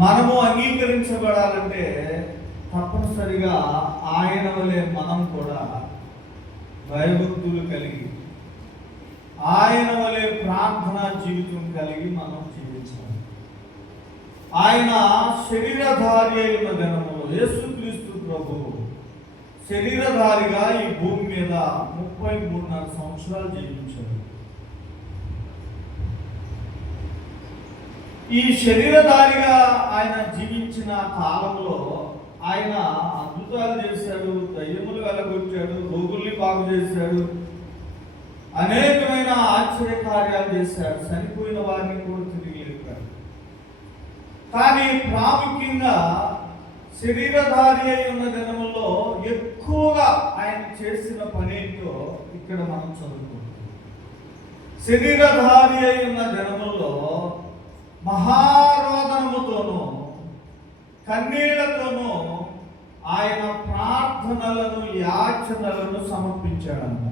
మనము అంగీకరించబడాలంటే తప్పనిసరిగా ఆయన వలె మనం కూడా భయభక్తులు కలిగి ఆయన వలె ప్రార్థనా జీవితం కలిగి మనం జీవించాలి. ఆయన శరీరధారి అయిన దినములో యేసుక్రీస్తు ప్రభువు శరీరధారిగా ఈ భూమి మీద 33.5 సంవత్సరాలు జీవించాడు. ఈ శరీరధారిగా ఆయన జీవించిన కాలంలో ఆయన అద్భుతాలు చేశాడు, దయ్యములు వెలగొట్టాడు, రోగుల్ని బాగు చేశాడు, అనేకమైన ఆశ్చర్య కార్యాలు చేశాడు, చనిపోయిన వారిని కూడా తిరిగి లేపాడు. కానీ ప్రాముఖ్యంగా శరీరధారి అయి ఉన్న దినములో ఎక్కువగా ఆయన చేసిన పనేంటో ఇక్కడ మనం చదువుకుంటాం. శరీరధారి అయి ఉన్న దినములో మహారోదనముతోనూ కన్నీళ్లతోనూ ఆయన ప్రార్థనలను యాచనలను సమర్పించాడన్న